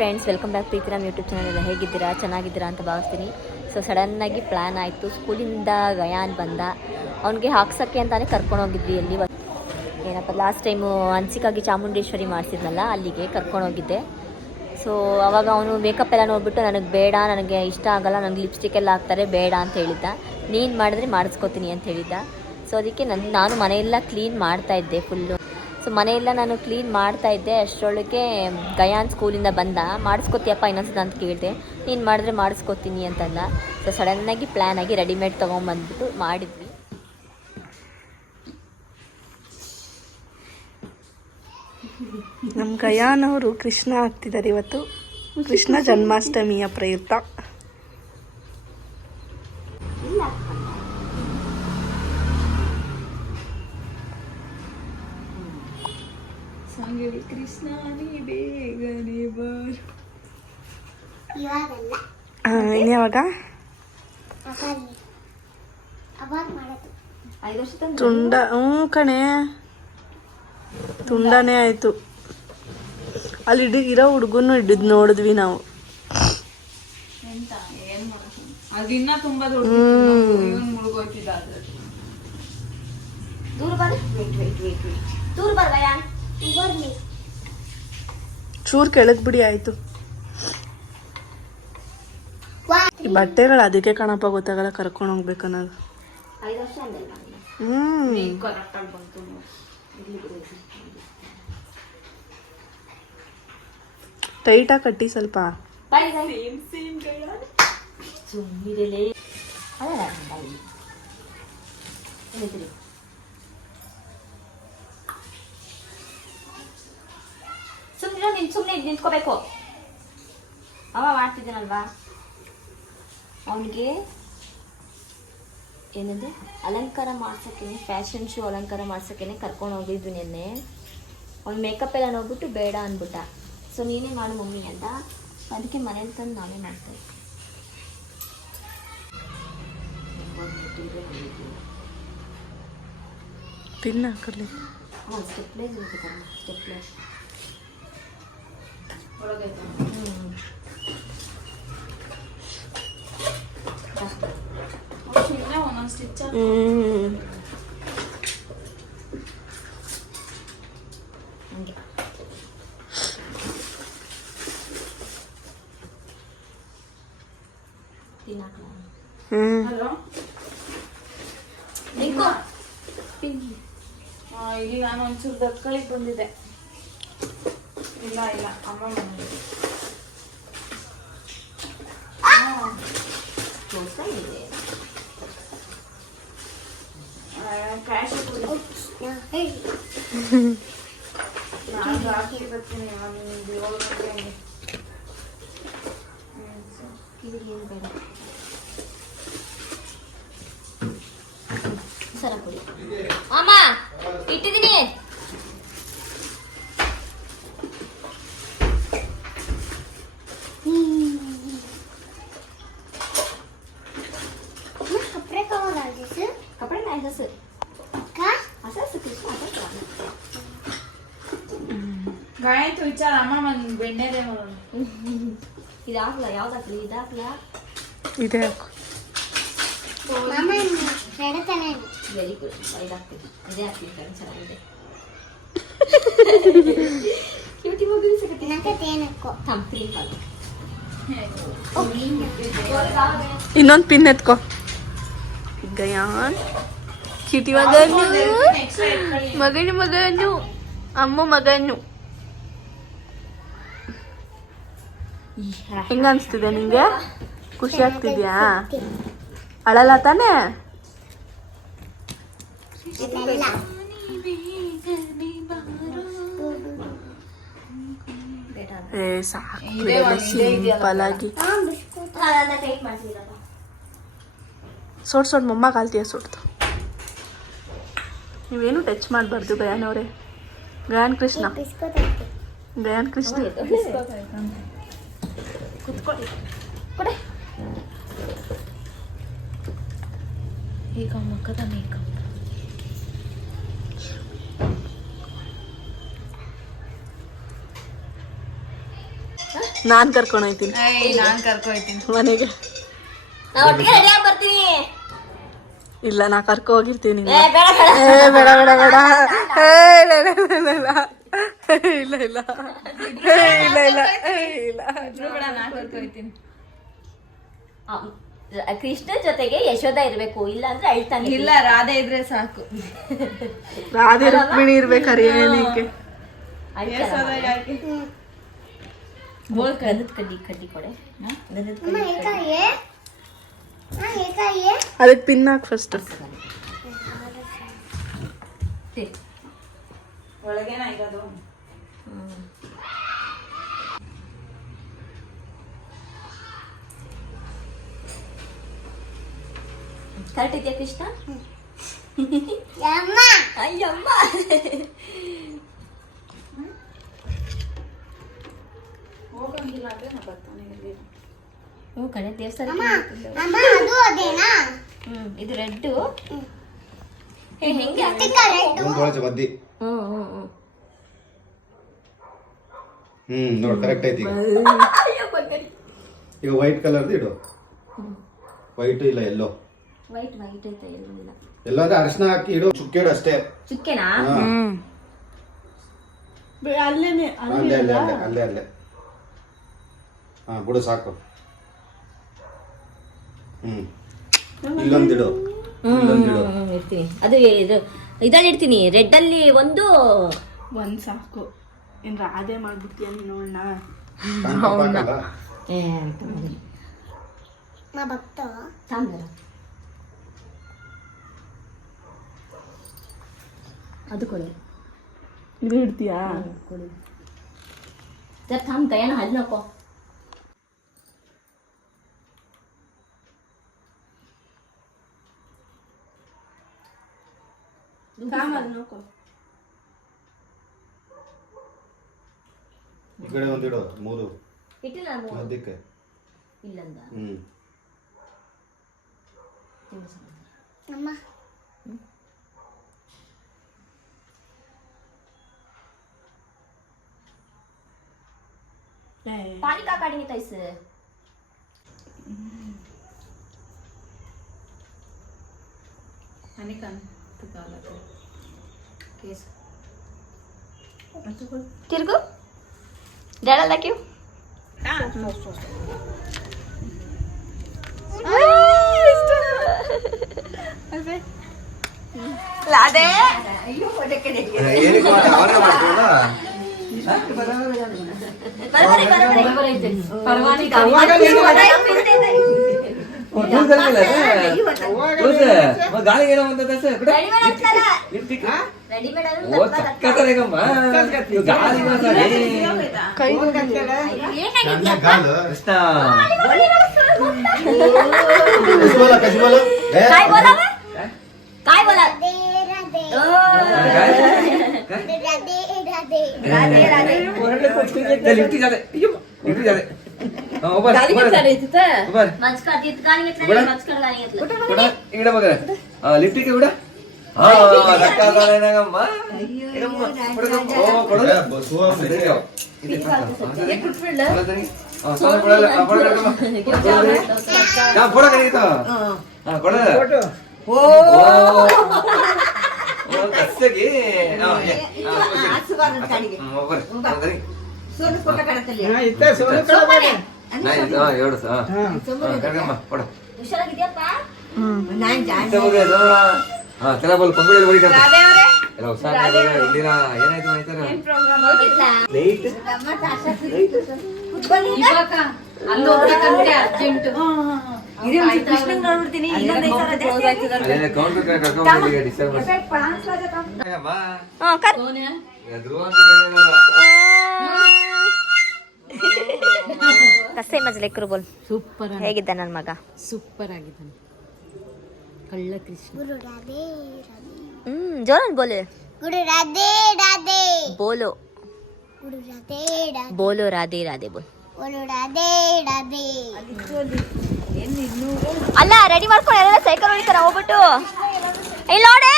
Friends, welcome back Preethiram YouTube channel. ಎಲ್ಲ ಹೇಗಿದ್ದೀರಾ? ಚೆನ್ನಾಗಿದ್ದೀರಾ ಅಂತ ಭಾವಿಸ್ತೀನಿ. ಸೊ ಸಡನ್ನಾಗಿ ಪ್ಲ್ಯಾನ್ ಆಯಿತು. ಸ್ಕೂಲಿಂದ ಗಯಾನ್ ಬಂದ, ಅವ್ನಿಗೆ ಹಾಕ್ಸೋಕ್ಕೆ ಅಂತಲೇ ಕರ್ಕೊಂಡೋಗಿದ್ವಿ. ಎಲ್ಲಿ ಏನಪ್ಪ, ಲಾಸ್ಟ್ ಟೈಮು ಹನ್ಸಿಕಾಗಿ ಚಾಮುಂಡೇಶ್ವರಿ ಮಾಡಿಸಿದ್ನಲ್ಲ, ಅಲ್ಲಿಗೆ ಕರ್ಕೊಂಡೋಗಿದ್ದೆ. ಸೊ ಅವಾಗ ಅವನು ಮೇಕಪ್ ಎಲ್ಲ ನೋಡಿಬಿಟ್ಟು ನನಗೆ ಬೇಡ, ನನಗೆ ಇಷ್ಟ ಆಗಲ್ಲ, ನನಗೆ ಲಿಪ್ಸ್ಟಿಕ್ ಎಲ್ಲ ಹಾಕ್ತಾರೆ, ಬೇಡ ಅಂತ ಹೇಳಿದ್ದ. ನೀನು ಮಾಡಿದ್ರೆ ಮಾಡಿಸ್ಕೋತೀನಿ ಅಂತ ಹೇಳಿದ್ದ. ಸೊ ಅದಕ್ಕೆ ನಾನು ಮನೆಯೆಲ್ಲ ಕ್ಲೀನ್ ಮಾಡ್ತಾಯಿದ್ದೆ ಫುಲ್ಲು. ಸೊ ಮನೆಯೆಲ್ಲ ನಾನು ಕ್ಲೀನ್ ಮಾಡ್ತಾಯಿದ್ದೆ. ಅಷ್ಟರೊಳಗೆ ಗಯಾನ್ ಸ್ಕೂಲಿಂದ ಬಂದ. ಮಾಡಿಸ್ಕೋತೀಯಪ್ಪ ಇನ್ನೊಂದ್ಸತ ಅಂತ ಕೇಳಿದೆ. ನೀನು ಮಾಡಿದ್ರೆ ಮಾಡಿಸ್ಕೋತೀನಿ ಅಂತಂದ. ಸೊ ಸಡನ್ನಾಗಿ ಪ್ಲ್ಯಾನ್ ಆಗಿ ರೆಡಿಮೇಡ್ ತೊಗೊಂಬಂದ್ಬಿಟ್ಟು ಮಾಡಿದ್ವಿ. ನಮ್ಮ ಗಯಾನ್ ಅವರು ಕೃಷ್ಣ ಆಗ್ತಿದ್ದಾರೆ ಇವತ್ತು. ಕೃಷ್ಣ ಜನ್ಮಾಷ್ಟಮಿಯ ಪ್ರಯುಕ್ತ. ಇನ್ಯಾವಾಗ ತುಂಡ? ಕಣೆ, ತುಂಡನೇ ಆಯ್ತು. ಅಲ್ಲಿ ಇರೋ ಹುಡುಗನು ಹಿಡಿದ್ ನೋಡಿದ್ವಿ ನಾವು. ಚೂರ್ ಕೆಳಗ್ ಬಿಡಿ ಆಯ್ತು. ಈ ಬಟ್ಟೆಗಳು ಅದಕ್ಕೆ ಕಣಪ್ಪ ಗೊತ್ತಾಗಲ್ಲ, ಕರ್ಕೊಂಡು ಹೋಗ್ಬೇಕನ್ನೋದು. ಟೈಟಾಗಿ ಕಟ್ಟಿ ಸ್ವಲ್ಪ. ಸುಮ್ಮನೆ ನಿಂತ್ಕೋಬೇಕು. ಅವ ಮಾಡ್ತಿದ್ದೀನಲ್ವಾ, ಅವನಿಗೆ ಏನಂದ್ರೆ ಅಲಂಕಾರ ಮಾಡ್ಸೋಕ್ಕೆ, ಫ್ಯಾಷನ್ ಶೋ ಅಲಂಕಾರ ಮಾಡ್ಸೋಕ್ಕೆ ಕರ್ಕೊಂಡು ಹೋಗಿದ್ವಿ ನಿನ್ನೆ. ಅವ್ನು ಮೇಕಪ್ ಎಲ್ಲ ನೋಡ್ಬಿಟ್ಟು ಬೇಡ ಅಂದ್ಬಿಟ್ಟ. ಸೊ ನೀನೇ ಮಾಡು ಮಮ್ಮಿ ಅಂತ, ಅದಕ್ಕೆ ಮನೇಲಿ ತಂದು ನಾನೇ ಮಾಡ್ತೇನೆ. ಪಿನ್ ಹಾಕಲಿ. ಹಾಂ, ಸ್ಟೆಪ್ಲೇಜ್ ಇರುತ್ತೆ, ಸ್ಟೆಪ್ಲೇಜ್. ಈಗ ನಾನು ಒಂಚೂರು ದಕ್ಕಳಿಗೆ ಬಂದಿದ್ದೆ. ಇಲ್ಲ ಅಮ್ಮ ಮನೆ ಕ್ಯಾಶ್ ನಾನು ರಾತ್ರಿ ಬರ್ತೀನಿ. ಒಂದು 7 ಗಂಟೆ ಸರ ಕೊಡಿ ಅಮ್ಮ, ಇಟ್ಟಿದ್ದೀನಿ. ಕಪಡೆ ಹಸು ಹಸು ಕೃಷ್ಣ ಗಾಯತ್ರಿ ವಿಚಾರ ಅಮ್ಮ ಬೆಣ್ಣೆದೆ ಇದಾಗ್ಲ, ಯಾವ್ದಾಗ್ಲಿ, ಇದಾಗ್ಲ, ಇದೆ. Very good. ಇದಾಗ್ತೀನಿ, ಇದೇ ಹಾಕ್ತೀನಿ ಫ್ರೆಂಡ್, ಚೆನ್ನಾಗಿದೆ. ಇನ್ನೊಂದು ಪಿನ್ ಎತ್ಕೋ. ಗಯಾನ್ ಕಿಟಿ ಮಗನು ಅಮ್ಮ ಮಗನು. ಹೆಂಗ ಅನ್ಸ್ತಿದೆ ನಿಂಗೆ? ಖುಷಿ ಆಗ್ತಿದ್ಯಾ? ಅಳಲ್ಲ ತಾನೇ? ಸಿಂಪಲ್ ಆಗಿ ಸೋಟ್ ಮೊಮ್ಮ ಕಾಲ್ತೀಯ ಸೋಟ್ತು. ನೀವೇನು ಟಚ್ ಮಾಡಬಾರ್ದು ಗಯಾನ್ ಅವರೇ. ಗಯಾನ್ ಕೃಷ್ಣ, ಗಯಾನ್ ಕೃಷ್ಣ. ಕುತ್ಕೊಳ್ಳಿ, ಕೊಡೆ. ಈಗ ಮಕ್ಕದ ಮೇಕಪ್ ನಾನ್ ಕರ್ಕೊಂಡು ಹೋಗ್ತೀನಿ ನಾನ್ ಕರ್ಕೊಯ್ತೀನಿ ಮನೆಗೆ. ನಾ ಒಟ್ಟಿಗೆ ರೆಡಿಯಾಗಿ ಬರ್ತೀನಿ. ಇಲ್ಲ ನಾ ಕರ್ಕೊ ಹೋಗಿರ್ತೀನಿ. ಏ, ಬೇಡ ಬೇಡ. ಬೇಡ ಬೇಡ ಬೇಡ. ಇಲ್ಲ ಇಲ್ಲ ಇಲ್ಲ ಇಲ್ಲ ಇಲ್ಲ ಇಲ್ಲ ಇಲ್ಲ ಇಲ್ಲ. ನಾನ್ ಕರ್ಕೊಯ್ತೀನಿ. ಕೃಷ್ಣ ಜೊತೆಗೆ ಯಶೋಧ ಇರ್ಬೇಕು, ಇಲ್ಲ ಅಂದ್ರೆ ಅಳ್ತಾನೆ. ಇಲ್ಲ, ರಾಧೆ ಇದ್ರೆ ಸಾಕು. ರಾಧೆ ರುಕ್ಮಿಣಿ ಇರ್ಬೇಕಾರೆ ಏನಕ್ಕೆ ಗಂಧದ ಕಡ್ಡಿ ಕೊಡೆ. ಅದಕ್ಕೆ ಪಿನ್ ಹಾಕ್ ಫಸ್ಟ್. ಒಳಗೇನ ಇರೋದು. ಕರೆಕ್ಟ್ ಇದೆಯಾ ಕೃಷ್ಣ? ಅಯ್ಯಮ್ಮ. ಹೋಗಂಗಿಲ್ಲ ಅಂದ್ರೆ ನಾ ಬರ್ತಾನೆ ಇರ್ಲಿ. ಹ್ಞೂ ಕಣೆ, ದೇವಸ್ಥಾನ. ಇದು ರೆಡ್ಡು. ಹೆಂಗೆ? ಬದ್ದಿ ಹ್ಮ್. ನೋಡ್ ಕರೆಕ್ಟ್ ಐತಿ ಈಗ ವೈಟ್ ಕಲರ್ದು ಇಡು. ವೈಟ್ ಇಲ್ಲ ಎಲ್ಲೋ. ವೈಟ್ ಐತೆ, ಇಲ್ಲ ಎಲ್ಲೋ ಅಂದ್ರೆ ಅರಿಶಿನ ಹಾಕಿ ಇಡು, ಚುಕ್ಕಿಡು ಅಷ್ಟೇ. ಚುಕ್ಕೆನಾ? ಅಲ್ಲೇನೆ ಅಲ್ಲೇ ಅಲ್ಲೇ ಅಲ್ಲೇ ಅಲ್ಲೇ ಅಲ್ಲೇ. ಹಾ ಬಿಡು ಸಾಕು. ಇಲ್ಲೊಂದಿಡು, ಇಲ್ಲೊಂದಿಡು. ಇಡ್ತೀನಿ. ಅದು ಇದ್ರಲ್ಲಿ ಇಡ್ತೀನಿ. ರೆಡ್ ಅಲ್ಲಿ ಒಂದು ಸಾಕು. ಏನ್ ರಾಧೆ ಮಾಡ್ಬಿಡ್ತೀಯ ನೀನು? ಸಾಂಬಾರ ಅದು ಕೊಡಿ. ಇದು ಇಡ್ತೀಯಾ? ಕೊಡಿ ಸರ್. ಥಮ್ ಕೈಯನ್ನ ಹಲ್ ನೋಕೋ. ನೋಕೋ. ಈ ಕಡೆ ಒಂದಿಡು, ಮೂರು ಇಟ್ಟಿಲ್ಲ ನಾನು ಮಧ್ಯಕ್ಕೆ. ಇಲ್ಲಂದ. पानी का काटेंगे तो इससे तिरगु डाला ला क्यों? लादे काय बोला? राधे राधे लिफ्टी जाते लिफ्टी जाते गाली घेतला मचका देत गाली घेतला मचका गाली घेतला कुठं इकडे बघ लिफ्टी के कुठं हा धक्का झालाय ना गम्मा ओ पडो बसवा फोटो करीतो हा फोटो ओ ಕಸ್ಸಗಿ सोनू फोटो काढतली नाही एवढंच कळगम्मा फोटो हुशाराಗಿದ್ಯಪ್ಪ ನಾನು ಜಾಣ ಹಾ ಚಲ ಬೋಲ್ ಕೊಂಗುಳಿ ಬರಿ ಕರ ಎಲ್ಲ ಹುಷಾರ್ ಇಲ್ಲಿನ ಏನಾಯ್ತು ಮಾಹಿತಿ ಏನ್ ಪ್ರೋಗ್ರಾಮ್ ಹೋಗಿಲ್ಲ ಲೈಟ್ ಗಮ್ಮತ್ ಆಶಾ ಕುತ್ಕೊಳ್ಳಿ ಇವಾಗ ಅಲ್ಲಿ ಹೋಗ್ಬೇಕಂತೆ ಅರ್ಜೆಂಟ್ ಇರಿ ಒಂದು ಕೃಷ್ಣನ್ ನೋಡ್ಬಿಡ್ತೀನಿ ಇನ್ನೊಂದು ಐತರ ಅದೇ ಕೌಂಟರ್ ಕರ್ಕೊಂಡು ಬಂದಿಗೆ ಡಿಸ್ಟರ್ಬ್ ಮಾಡಿ ಅಮ್ಮ ಹಾ ಕರ್ ಧ್ರುವ ಅಂತ ಕರೆಯೋದು ಕಸ್ಸೆ ಮಜಲೆಕ್ಕರು ಬೋಲ್ ಸೂಪರ್ ಹೇಗಿದ್ದ ನನ್ನ ಮಗ ಸೂಪರ್ ಆಗಿದ್ದಾನೆ ಕಳ್ಳ ಕೃಷ್ಣ गुरु राधे राधे जोरन बोले गुरु राधे राधे बोलो गुरु राधे राधे बोलो राधे राधे बोल गुरु राधे राधे ಅಲ್ಲ ರೆಡಿ ಮಾಡ್ಕೊಂಡು ಎಲ್ಲ ಸೈಕಲ್ ಹೊಡಿತಾರ ಹೋಗ್ಬಿಟ್ಟು ಇಲ್ಲಿ ನೋಡಿ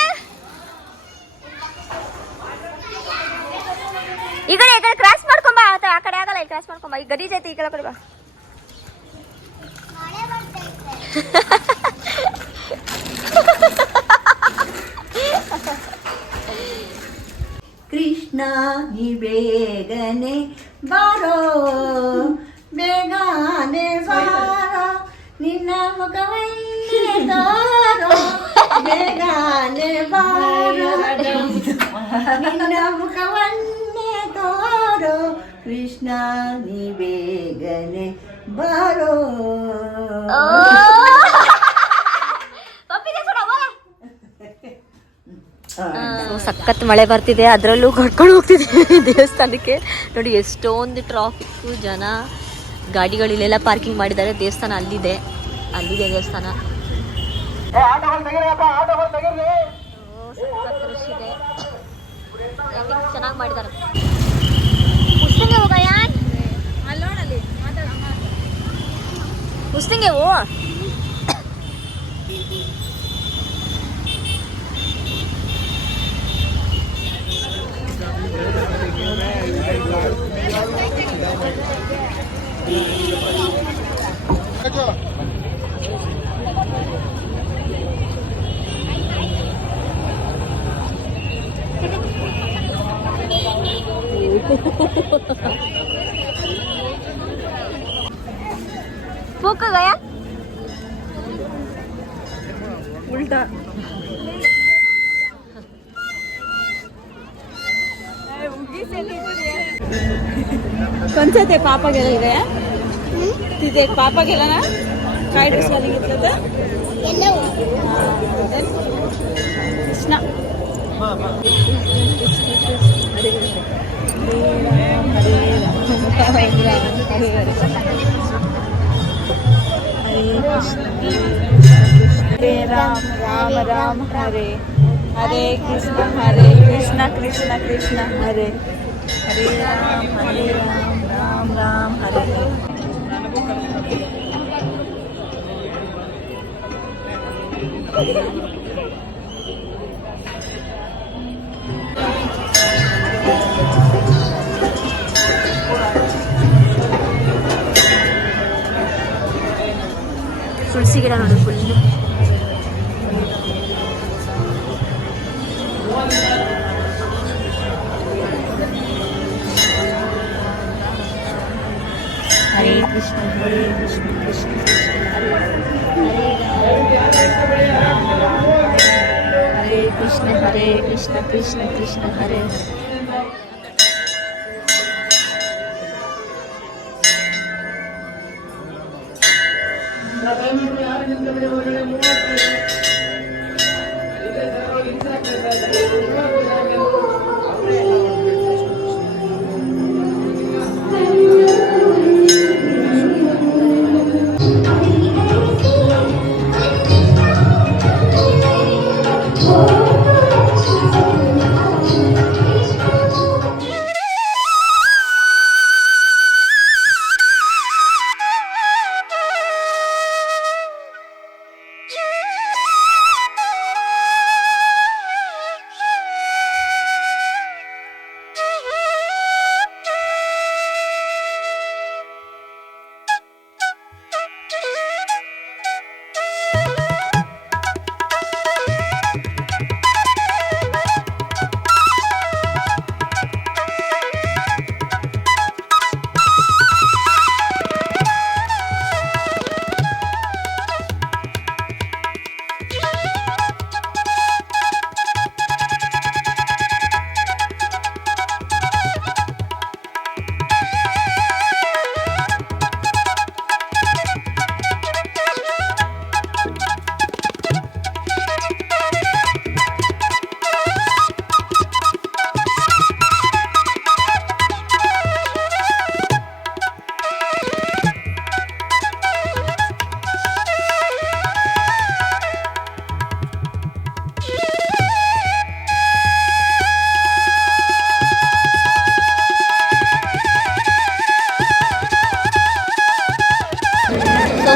ಈ ಕಡೆ ಕ್ರಾಸ್ ಮಾಡ್ಕೊಂಬ, ಆ ಕಡೆ ಆಗಲ್ಲ, ಈ ಕ್ರಾಸ್ ಮಾಡ್ಕೊಂಬ. ಈ ಗಲೀಜ್ ಐತಿ, ಈ ಕಡೆ ಬಾ. ಮಳೆ ಬರ್ತೈತೆ. ಕೃಷ್ಣ ನೀ ಬೇಗನೆ ಬಾರೋ, ಬೇಗನೆ ಬಾರೋ, ನಿನ್ನ ಮುಖವನ್ನೇ ತೋರೋ, ಬೇಗನೆ ಬಾರೋ, ನಿನ್ನ ಮುಖವನ್ನೇ ತೋರೋ, ಕೃಷ್ಣ ನೀ ಬೇಗನೆ ಬಾರೋ. ಸಖತ್ ಮಳೆ ಬರ್ತಿದೆ, ಅದರಲ್ಲೂ ಕಟ್ಕೊಂಡು ಹೋಗ್ತಿದ್ದೀವಿ ದೇವಸ್ಥಾನಕ್ಕೆ. ನೋಡಿ ಎಷ್ಟೊಂದು ಟ್ರಾಫಿಕ್ಕು, ಜನ, ಗಾಡಿಗಳು ಇಲ್ಲೆಲ್ಲ ಪಾರ್ಕಿಂಗ್ ಮಾಡಿದ್ದಾರೆ. ದೇವಸ್ಥಾನ ಅಲ್ಲಿದೆ ದೇವಸ್ಥಾನ. ಸಖತ್ ರಶ್ ಇದೆ, ಚೆನ್ನಾಗಿ ಮಾಡಿದ್ದಾರೆ. ಉಸ್ತಿಂಗೆ ಹೋಗಯ್ಯಾನ್, ಉಸ್ತಿಂಗೆ ಹೋ. फूक गया ಉಲ್ಟಾ. कोणचं ते पापा गेलं रे तिथे एक पापा गेला ना, काय ड्रेस घालून घेतलं तर ಎಲ್ಲವೂ कृष्णा. हरे राम राम राम हरे हरे कृष्ण कृष्ण कृष्ण हरे हरे राम राम राम हरे. ತುಳಸಿ ಗಿಡ ನೋಡಿ ಫುಲ್. हरे कृष्ण कृष्ण हरे हरे कृष्ण कृष्ण कृष्ण हरे.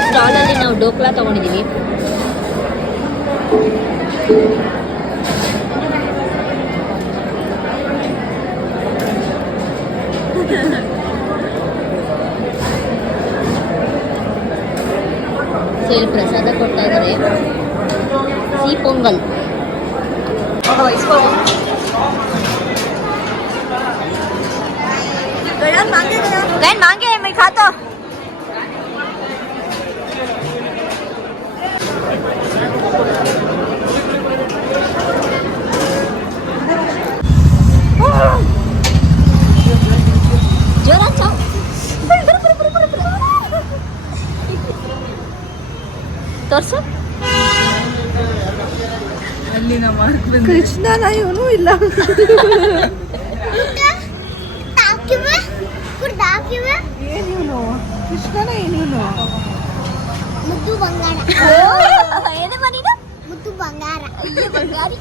ಸ್ಟಾಲಲ್ಲಿ ನಾವು ಡೋಕ್ಲಾ ತೊಗೊಂಡಿದ್ದೀವಿ. ಸೊ ಇಲ್ಲಿ ಪ್ರಸಾದ ಕೊಡ್ತಾ ಇದ್ದಾರೆ, ಸಿಹಿ ಪೊಂಗಲ್. गैन मांगे मैं खाता. जोरा चाव. तोर्सು. ಕೃಷ್ಣನ ಇವನು ಇಲ್ಲ. ಏನಿವನು ಕೃಷ್ಣನ ಏನಿವನು ಮುದ್ದು ಬಂಗಾರ ಏನೇ ಮನಿನ ಮುದ್ದು ಬಂಗಾರ ಬಂಗಾರಿ.